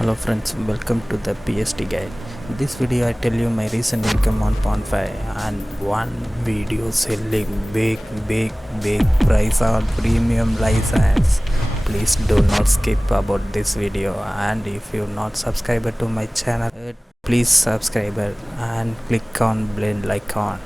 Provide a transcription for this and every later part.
Hello friends, welcome to the PSD Guide. This video I tell you my recent income on Pond5 and one video selling big price on premium license. Please do not skip about this video, and if you're not subscriber to my channel, please subscribe and click on bell icon.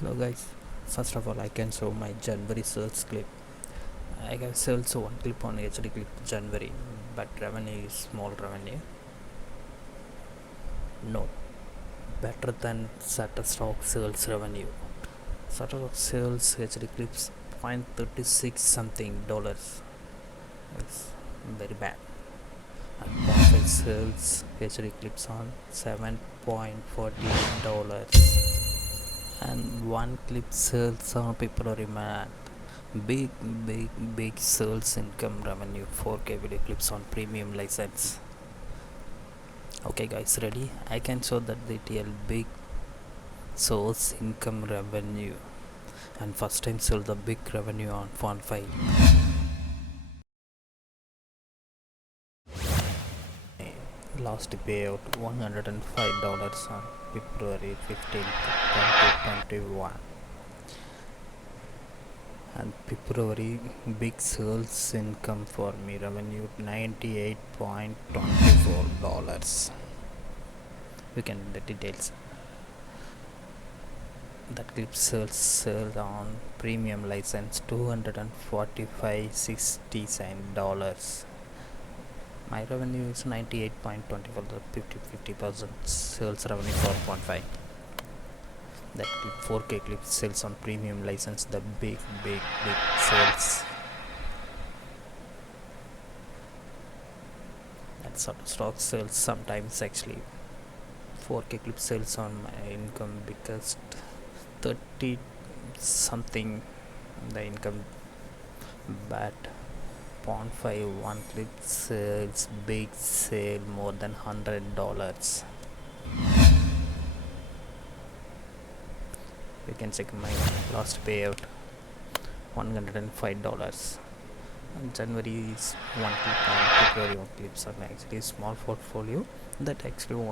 Hello guys, first of all I can show my January sales clip. I can sell one clip on HD clip January, but revenue is small revenue. No, better than Shutterstock sales revenue. Shutterstock sales HD clips $0.36 something dollars. It's very bad. And Pond5 sales HD clips on $7.40. And one clip sells on February month. Big sales income revenue. 4K video clips on premium license. Okay guys, ready? I can show that detail. Big source income revenue, and first time sell the big revenue on Pond5. Last payout $105 on February 15th, 2021. And February big sales income for me revenue $98.24. We can the details. That clip sales on premium license $245.60. My revenue is 98.24, the 50% sales revenue for Pond5. That clip 4K clip sales on premium license, the big sales. That sort of stock sales sometimes actually 4K clip sales on my income because 30 something the income, but Pond5 one clip sales big sale more than $100. You can check my last payout $105. And January is one clip and February one clips are actually small portfolio that actually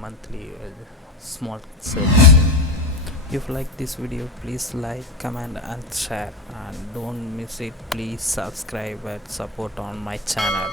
monthly small sales. If you like this video, please like, comment and share, and don't miss it. Please subscribe and support on my channel.